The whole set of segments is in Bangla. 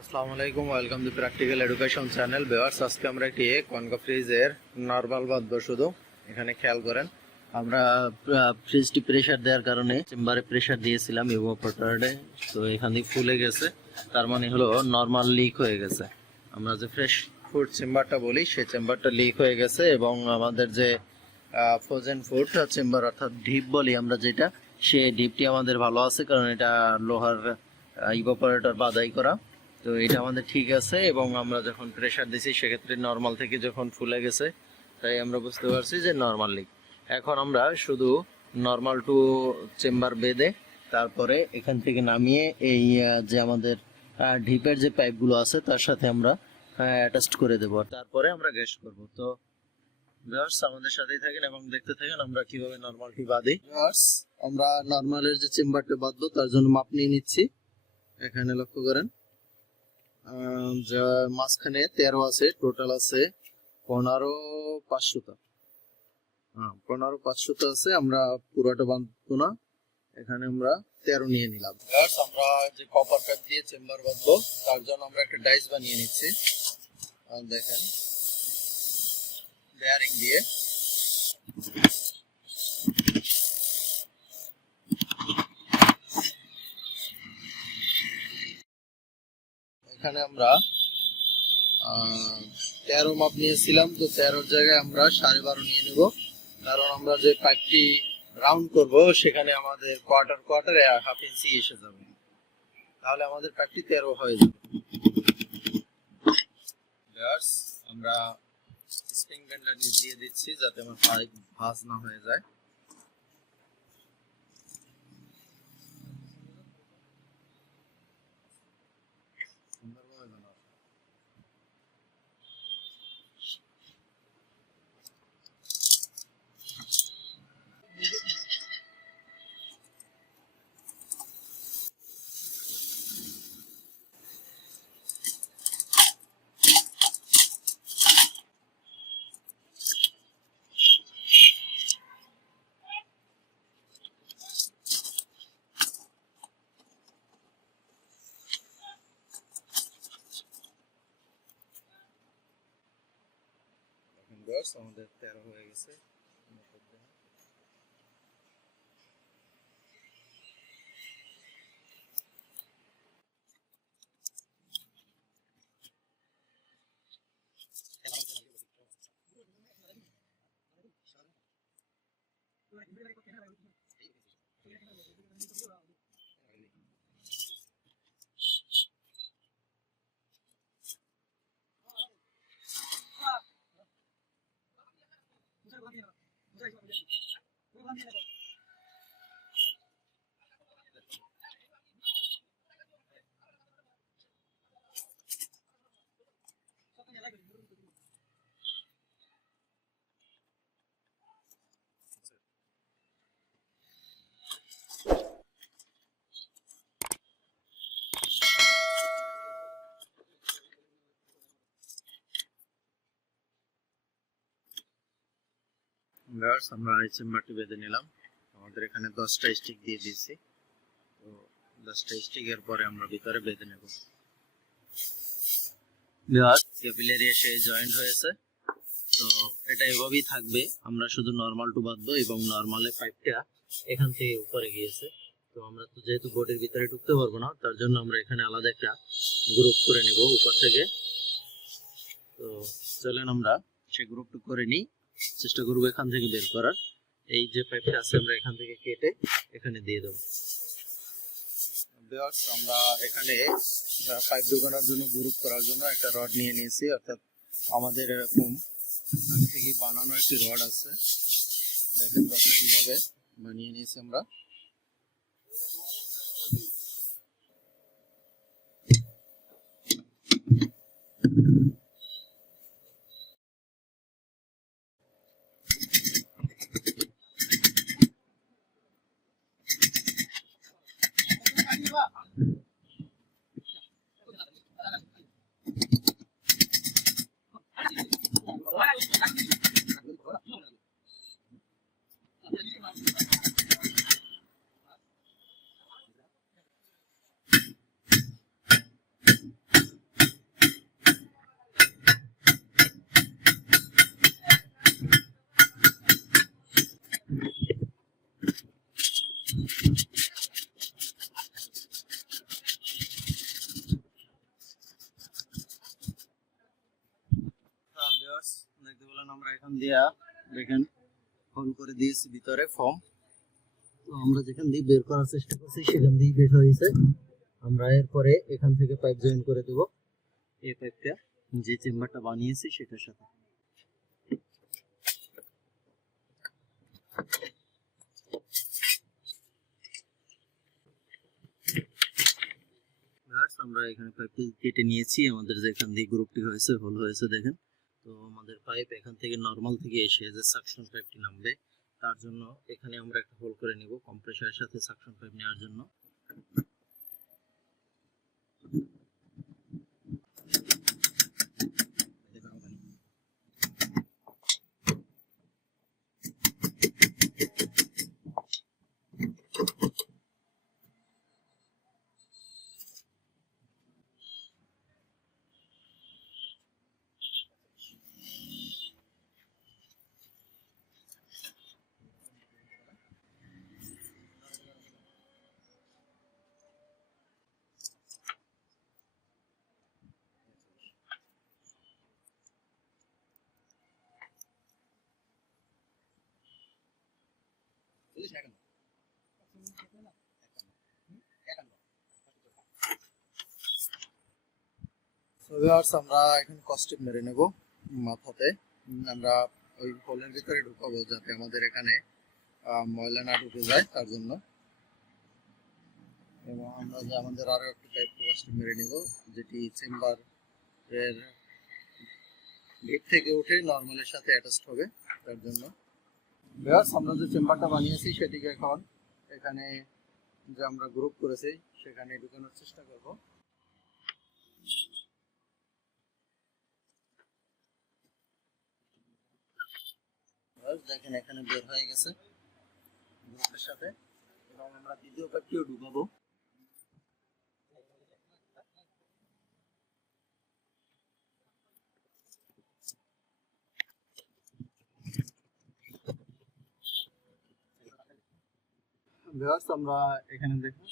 আসসালামু আলাইকুম, welcome to practical education channel. Viewers, আজকে আমরা একটি কনকা ফ্রিজের নরমাল বাঁধবো। শুধু এখানে খেয়াল করেন, আমরা ফ্রিজটি প্রেসার দেওয়ার কারণে চেম্বারে প্রেসার দিয়েছিলাম ইভাপোরেটরে, তো এখান থেকে ফুলে গেছে। তার মানে হলো নরমাল লিক হয়ে গেছে। আমরা যে ফ্রেশ ফুড চেম্বারটা বলি, সেই চেম্বারটা লিক হয়ে গেছে এবং আমাদের যে ফ্রোজেন ফুড চেম্বার অর্থাৎ ডিপ বলি আমরা যেটা, সেই ডিপটি আমাদের ভালো আছে, কারণ এটা লোহার ইভাপোরেটর বাদাই করা। তো এটা আমাদের ঠিক আছে এবং আমরা যখন প্রেসার দিছি সেক্ষেত্রে নর্মাল থেকে যখন ফুলে গেছে, তাই আমরা বুঝতে পারছি যে নর্মাল লিক। এখন আমরা শুধু নর্মাল টু চেম্বার বেঁধে তারপরে এখান থেকে নামিয়ে এই যে আমাদের ডিপের যে পাইপগুলো আছে তার সাথে আমরা অ্যাটাচড করে দেবো, তারপরে আমরা গ্যাস করব। তো ভিউয়ার্স, আমাদের সাথেই থাকেন এবং দেখতে থাকেন আমরা কিভাবে নর্মালটি বাঁধি। ভিউয়ার্স, আমরা নর্মালের যে চেম্বারটা বাঁধবো তার জন্য মাপ নিয়ে নিচ্ছি। এখানে লক্ষ্য করেন, যা মাঝখানে 13 আছে, টোটাল আছে 15,500। 15,500 আছে। আমরা পুরোটা বাঁধবো না, এখানে আমরা 13 নিয়ে নিলাম। আমরা যে কপার পাইপ দিয়ে চেম্বার বাঁধবো তার জন্য আমরা একটা ডাইস বানিয়ে নিচ্ছি। দেখেন, বেয়ারিং দিয়ে এখানে আমরা 13 মাপ নিয়েছিলাম, তো 13 জায়গায় আমরা 12.5 নিয়ে নেব, কারণ আমরা যে পাইপটি রাউন্ড করব সেখানে আমাদের কোয়ার্টারে হাফ ইঞ্চি এসে যাবে, তাহলে আমাদের পাইপটি 13 হয়ে যাবে। আমরা স্প্রিং বেন্ডার দিয়ে দিচ্ছি যাতে আমার পাইপ ভাঁজ না হয়ে যায়। আমাদের 13 হয়ে গেছে। আমরা এই চেম্বারটি বেঁধে নিলাম। আমাদের এখানে 10টা স্টিক দিয়ে দিয়েছি, তো 10টা স্টিকের পরে আমরা ভিতরে বেঁধে নেব। ক্যাপিলারি এসে জয়েন্ট হয়েছে, তো এটা এভাবেই থাকবে। আমরা শুধু নর্মাল টু বাঁধবো এবং নর্মালে পাইপটা এখান থেকে উপরে গিয়েছে, তো আমরা তো যেহেতু বোর্ডের ভিতরে ঢুকতে পারবো না, তার জন্য আমরা এখানে আলাদা একটা গ্রুপ করে নেব উপর থেকে। তো চলেন আমরা সেই গ্রুপটা করে নিই, চেষ্টা করবো এখান থেকে বের করার। এই যে পাইপটা আছে আমরা এখান থেকে কেটে এখানে দিয়ে দেবো। আমরা এখানে পাইপ ঢোকানোর জন্য গ্রুপ করার জন্য একটা রড নিয়ে নিয়েছি, অর্থাৎ আমাদের এরকম আগে থেকে বানানো একটি রড আছে। দেখেন রডটা কিভাবে বানিয়ে নিয়েছি আমরা। আমরা এখন দিয়া দেখেন হোল করে দিয়েছি ভিতরে ফর্ম। তো আমরা যেখান দিয়ে বের করার চেষ্টা করছি সেখান দিয়ে বের হয়েছে। আমরা এরপরে এখান থেকে পাইপ জয়েন করে দেব এই পাইপটা যে চেম্বারটা বানিয়েছি সেটার সাথে। আমরা এখানে পাইপটি কেটে নিয়েছি, আমাদের যেখান দিয়ে গ্রুপটি হয়েছে হোল হয়েছে দেখেন। তো আমাদের পাইপ এখান থেকে নরমাল থেকে এসে যে সাকশন পাইপটি নামবে তার জন্য এখানে আমরা একটা হোল করে নিব কম্প্রেসারের সাথে সাকশন পাইপ নেওয়ার জন্য। আমরা এখন কস্টিপ মেরে নেব মাথাতে। আমরা ওই হোলের ভিতরে ঢুকাবো যাতে আমাদের এখানে ময়লা না ঢুকে যায় তার জন্য। এবং আমরা যে আমাদের আরো একটা টাইপ কস্টিপ মেরে নেব যেটি চেম্বার এর ভিত থেকে উঠে নরমালের সাথে অ্যাটাচড হবে তার জন্য। বেশ আমরা যে চেম্বারটা বানিয়েছি সেটিকে এখন এখানে যে আমরা গ্রুপ করেছি সেখানে ঢুকানোর চেষ্টা করব। দেখেন এখানে বের হয়ে গেছে গ্রুপের সাথে। এবং আমরা দ্বিতীয় পাইপটিও ঢুকাবো। আমরা এখানে দেখুন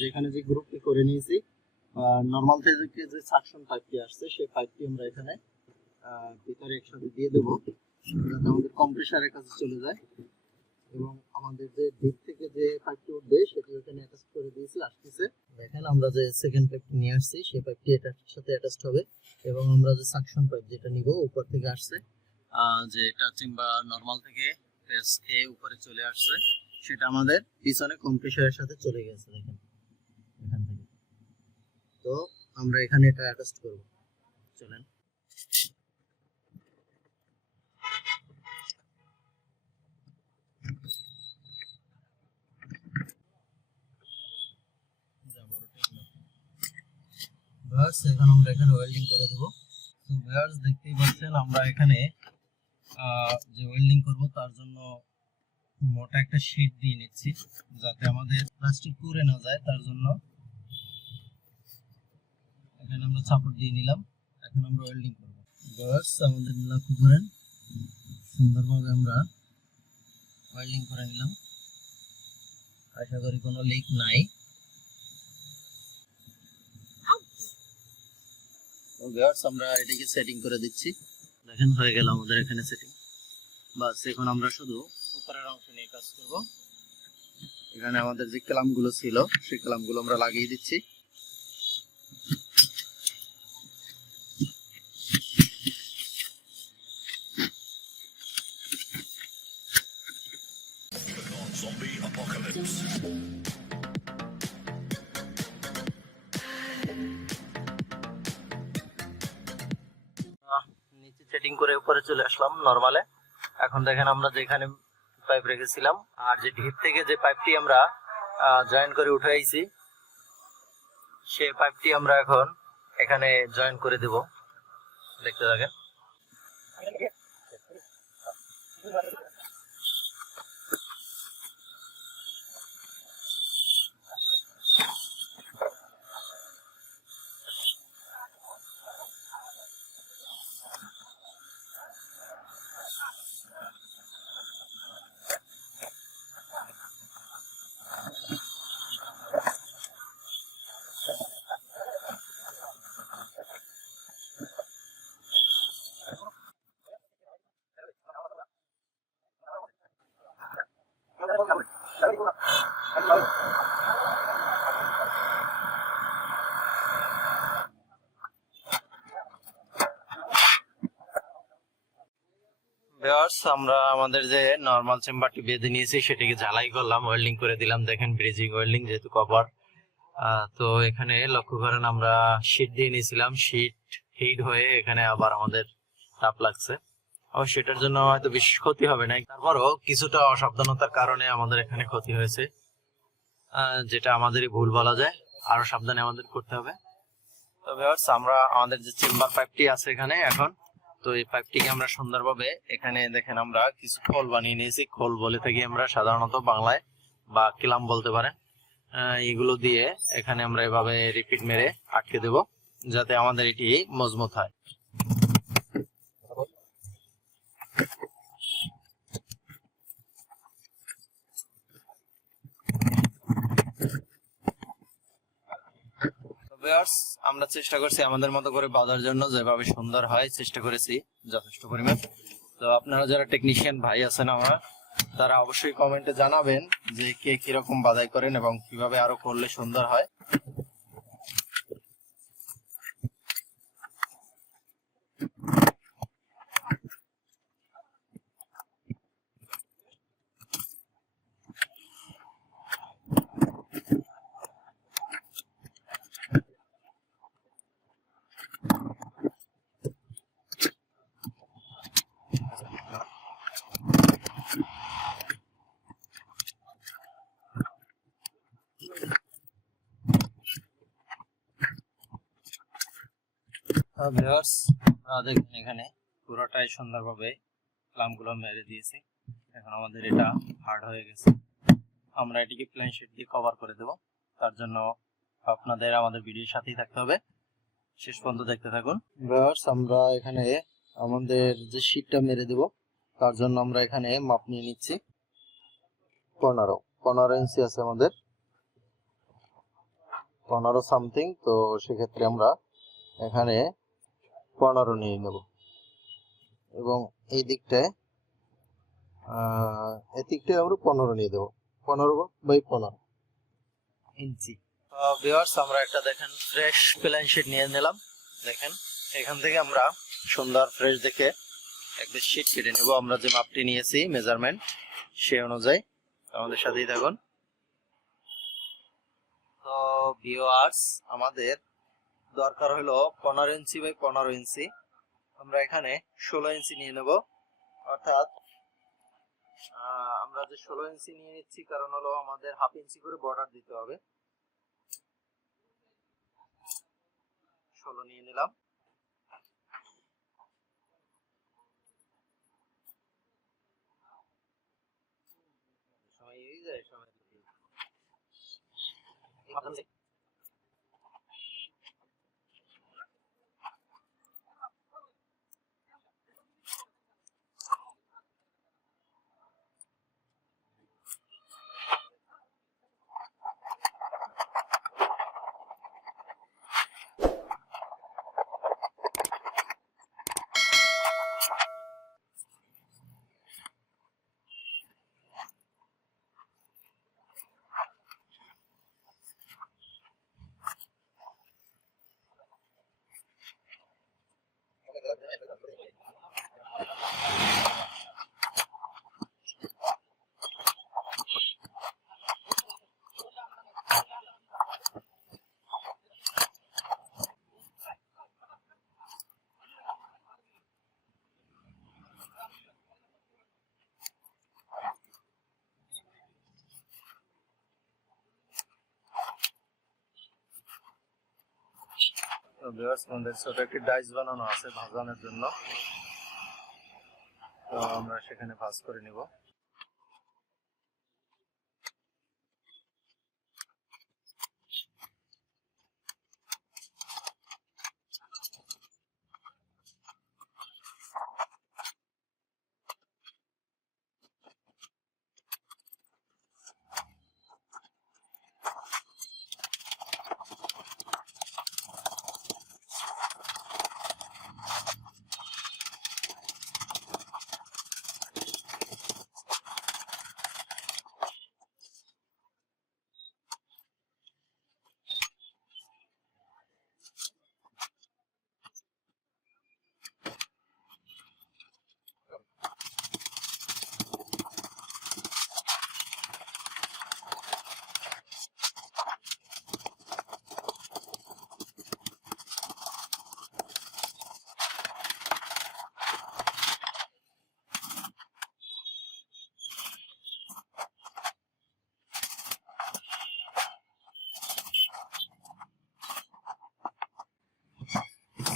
যেখানে যে গ্রুপটি করে নিয়েছি নরমাল থেকে যে সাকশন পাইপটি আসছে সেই পাইপটি আমরা এখানে ভিতরে একসাথে দিয়ে দেবো যাতে আমাদের কম্প্রেসারের কাছে চলে যায়। এবং আমাদের যে ভিত থেকে যে পাইপটি উঠবে সেটি ওখানে অ্যাটাচ করে দিয়েছি আসতেছে। দেখেন আমরা যে সেকেন্ড পাইপটি নিয়ে আসছি সেই পাইপটি এটার সাথে অ্যাটাচড হবে। এবং আমরা যে সাকশন পাইপ যেটা নিব উপর থেকে আসছে যে টাচিং বা নরমাল থেকে প্রেস খেয়ে উপরে চলে আসছে সেটা আমাদের পিছনে কম্প্রেসারের সাথে চলে গেছে দেখেন এখান থেকে। তো আমরা এখানে এটা অ্যাটাচ করব। চলেন ভিউয়ার্স এখন আমরা এখানে ওয়েল্ডিং করে দেব। তো ভিউয়ার্স দেখতেই পাচ্ছেন আমরা এখানে যে ওয়েল্ডিং করব তার জন্য মোটা একটা শীট দিয়ে নিচ্ছি যাতে আমাদের প্লাস্টিক পুড়ে না যায় তার জন্য। এখানে আমরা সাপোর্ট দিয়ে নিলাম, এখন আমরা ওয়েল্ডিং করব। ভিউয়ার্স আমাদের লক্ষ্য করেন সুন্দরভাবে আমরা ওয়েল্ডিং করে নিলাম, আশা করি কোনো লিক নাই। ভিউয়ার্স আমরা এটাকে সেটিং করে দিচ্ছি, দেখেন হয়ে গেল আমাদের এখানে সেটিং। বাস এখন আমরা শুধু উপরের অংশ নিয়ে কাজ করব। এখানে আমাদের যে ক্লামগুলো ছিল সেই ক্লামগুলো আমরা লাগিয়ে দিচ্ছি। নিচে সেটিং করে উপরে চলে আসলাম নরমালে। এখন দেখেন আমরা যেখানে পাইপ রেখেছিলাম আর যে ভিত থেকে যে পাইপটি আমরা জয়েন করে উঠাইছি সেই পাইপটি আমরা এখন এখানে জয়েন করে দেব, দেখতে থাকেন। ভিউয়ার্স, আমরা আমাদের যে নরমাল চেম্বারটি বেঁধে নিয়েছি সেটিকে ঝালাই করলাম, ওয়েল্ডিং করে দিলাম। দেখেন ব্রিজিং ওয়েল্ডিং, যেহেতু কভার। তো এখানে লক্ষ্য করেন আমরা শীট দিয়ে নিয়েছিলাম, শীট হিট হয়ে এখানে আবার আমাদের তাপ লাগছে। সেটার জন্য হয়তো বিশেষ ক্ষতি হবে না, তারপরও কিছুটা অসাবধানতার কারণে আমাদের এখানে ক্ষতি হয়েছে, যেটা আমাদেরই ভুল বলা যায়। আরো সাবধানে আমাদের করতে হবে। তো ভিউয়ার্স, আমরা আমাদের যে চেম্বার পাইপটি আছে এখানে এখন, তো এই পাইপটিকে আমরা সুন্দরভাবে এখানে দেখেন আমরা কিছু খোল বানিয়ে নিয়েছি। খোল বলে থাকি আমরা সাধারণত বাংলায়, বা কিলাম বলতে পারেন। এগুলো দিয়ে এখানে আমরা এভাবে রিপিট মেরে আটকে দেব, যাতে আমাদের এটি মজবুত হয়। আমরা চেষ্টা করছি আমাদের মতো করে বাঁধার জন্য, যেভাবে সুন্দর হয় চেষ্টা করেছি যথেষ্ট পরিমাণ। তো আপনারা যারা টেকনিশিয়ান ভাই আছেন আমার, তারা অবশ্যই কমেন্টে জানাবেন যে কে কিরকম বাঁধাই করেন এবং কিভাবে আরো করলে সুন্দর হয়। ভিউয়ার্স, দেখেন এখানে পুরোটাই সুন্দরভাবে ক্লামগুলো মেরে দিয়েছি। এখন আমাদের এটা হার্ড হয়ে গেছে, আমরা এটিকে প্লেন শিট দিয়ে কভার করে দেব। তার জন্য আপনাদের আমাদের ভিডিওর সাথেই থাকতে হবে, শেষ পর্যন্ত দেখতে থাকুন। ভিউয়ার্স, আমরা এখানে আমাদের যে শিটটা মেরে দেব, তার জন্য আমরা এখানে মাপ নিয়ে নিচ্ছি। 15 ইঞ্চি আছে আমাদের, 15 সামথিং। তো সেক্ষেত্রে আমরা এখানে 15 নিয়ে নেব এবং এই দিকটায় আমরা 15 নিয়ে দেবো, 15/15 ইঞ্চি। ভিউয়ার্স, আমরা একটা দেখেন ফ্রেশ প্লেন শিট নিয়ে নিলাম। দেখেন এখান থেকে আমরা সুন্দর ফ্রেশ দেখে একটা শিট কেটে নেব, আমরা যে মাপটি নিয়েছি মেজারমেন্ট সেই অনুযায়ী। আমাদের সাথেই থাকুন। তো ভিউয়ার্স, আমাদের দরকার হলো 15 ইঞ্চি/15 ইঞ্চি। আমরা এখানে 16 ইঞ্চি নিয়ে নেব, অর্থাৎ আমরা যে 16 ইঞ্চি নিয়ে নিচ্ছি কারণ হলো আমাদের হাফ ইঞ্চি করে বর্ডার দিতে হবে। 16 নিয়ে নিলাম। সময় এই যায় সময় ছোট একটি ডাইস বানানো আছে ভাজানোর জন্য, তো আমরা সেখানে ভাজ করে নিব।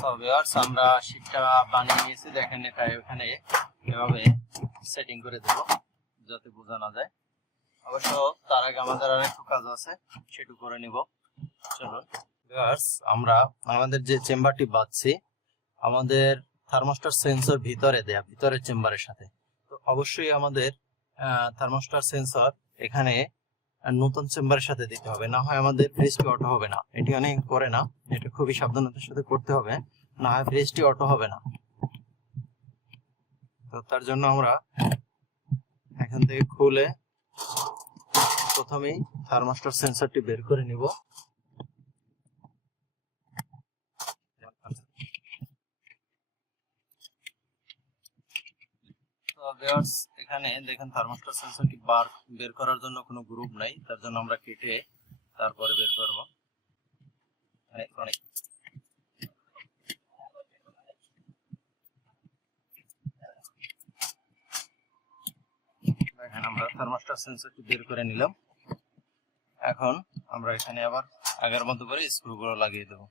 সো ভিউয়ার্স, আমরা শীটটা বানিয়ে নিয়েছি, দেখেন এটা এখানে এভাবে সেটিং করে দেব যাতে বোঝা না যায়। অবশ্য তার আগে আমাদের আরেকটু কাজ আছে, সেটু করে নিব। চলুন ভিউয়ার্স, আমরা আমাদের যে চেম্বারটি বাঁধছি আমাদের থার্মোস্টার সেন্সর ভিতরে দেয়া, ভিতরের চেম্বারের সাথে। তো অবশ্যই আমাদের থার্মোস্টার সেন্সর এখানে নতুন চেম্বারের সাথে দিতে হবে, না হয় আমাদের ফ্রিজটি অটো হবে না। এটি অনেক করে না, এটা খুবই সাবধানতার সাথে করতে হবে, না হয় ফ্রিজটি অটো হবে না। তো তার জন্য আমরা এখান থেকে খুলে প্রথমেই থার্মোস্টার সেন্সরটি বের করে নিব। এখানে দেখেন থার্মোস্টার সেন্সরটি বের করার জন্য কোনো গ্রুপ নাই, তার জন্য আমরা কেটে তারপরে বের করব। দেখেন আমরা থার্মোস্টার সেন্সরটি বের করে নিলাম। এখন আমরা এখানে আবার আগের মতো করে স্ক্রুগুলো লাগিয়ে দেব।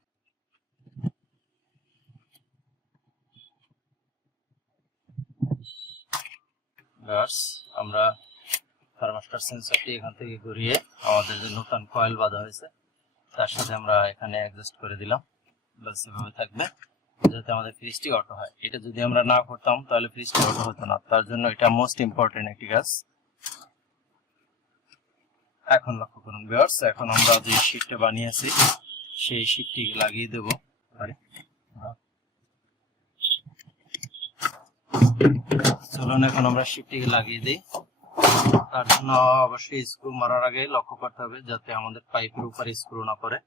আমরা থার্মোস্টার সেন্সরটি এখান থেকে ঘুরিয়ে আমাদের যে নতুন কয়েল বাঁধা হয়েছে তার সাথে আমরা এখানে অ্যাডজাস্ট করে দিলাম। বাস এভাবে থাকবে যাতে আমাদের ফ্রিজটি অটো হয়। এটা যদি আমরা না করতাম তাহলে ফ্রিজটি অটো হতো না, তার জন্য এটা মোস্ট ইম্পর্টেন্ট একটি কাজ। এখন লক্ষ্য করুন ভিউয়ার্স, এখন আমরা যে শীটটা বানিয়েছি সেই শীটটি লাগিয়ে দেব। চলুন এখন আমরা শীটটিকে লাগিয়ে দিই। তার জন্য অবশ্যই স্ক্রু মারার আগে লক্ষ্য করতে হবে যাতে আমাদের পাইপের উপরে স্ক্রু না পড়ে।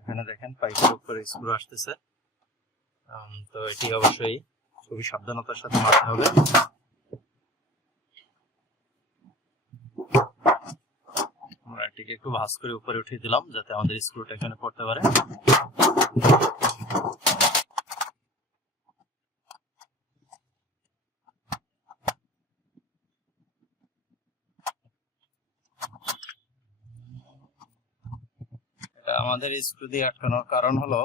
এখানে দেখেন পাইপের উপরে স্ক্রু আসতেছে, তো এটি অবশ্যই খুবই সাবধানতার সাথে মারতে হবে। আমরা এটিকে একটু ভাঁজ করে উপরে উঠিয়ে দিলাম যাতে আমাদের স্ক্রুটা এখানে পড়তে পারে। এটা আমাদের স্ক্রু দিয়ে আটকানোর কারণ হলো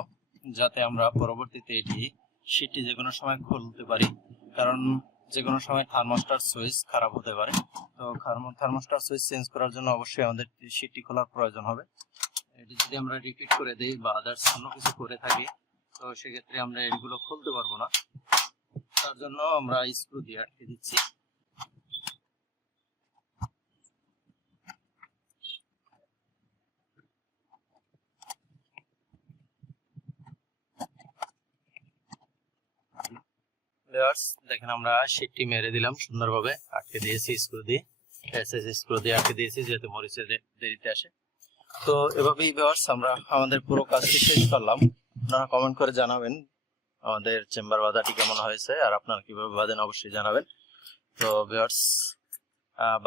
যাতে আমরা পরবর্তীতে এটি শীটটি যে কোনো সময় খুলতে পারি, কারণ যে কোনো সময় থার্মোস্টার সুইচ খারাপ হতে পারে। তো থার্মোস্টার সুইচ চেঞ্জ করার জন্য অবশ্যই আমাদের শীটটি খোলার প্রয়োজন হবে। এটি যদি আমরা রিপিট করে দেই বা আদার্স অন্য কিছু করে থাকি তো সেক্ষেত্রে আমরা এগুলো খুলতে পারবো না, তার জন্য আমরা স্ক্রু দিয়ে আটকে দিচ্ছি। দেখেন আমরা শীটটি মেরে দিলাম, সুন্দরভাবে আটকে দিয়েছি স্ক্রু দিয়ে, স্ক্রু দিয়ে আটকে দিয়েছি যাতে মরিচে দেরিতে আসে। তো এভাবেই ভিউয়ার্স আমরা আমাদের পুরো কাজটি শেষ করলাম। আপনারা কমেন্ট করে জানাবেন আমাদের চেম্বার বাঁধাটি কেমন হয়েছে আর আপনারা কিভাবে বাঁধেন অবশ্যই জানাবেন। তো ভিউয়ার্স,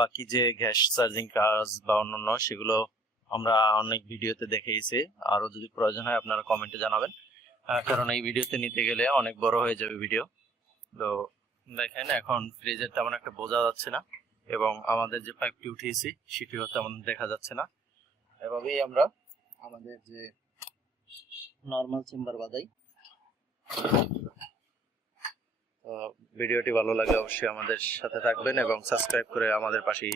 বাকি যে গ্যাস চার্জিং কাজ বা অন্যান্য সেগুলো আমরা অনেক ভিডিওতে দেখিয়েছি, আরো যদি প্রয়োজন হয় আপনারা কমেন্টে জানাবেন, কারণ এই ভিডিওতে নিতে গেলে অনেক বড় হয়ে যাবে ভিডিও। তো দেখেন এখন ফ্রিজের তেমন একটা বোঝা যাচ্ছে না এবং আমাদের যে পাইপটি উঠিয়েছি সেটিও তেমন দেখা যাচ্ছে না। এভাবেই আমরা আমাদের যে নরমাল চেম্বার বাঁধাই। ভিডিওটি ভালো লাগে অবশ্যই আমাদের সাথে থাকবেন এবং সাবস্ক্রাইব করে আমাদের পাশেই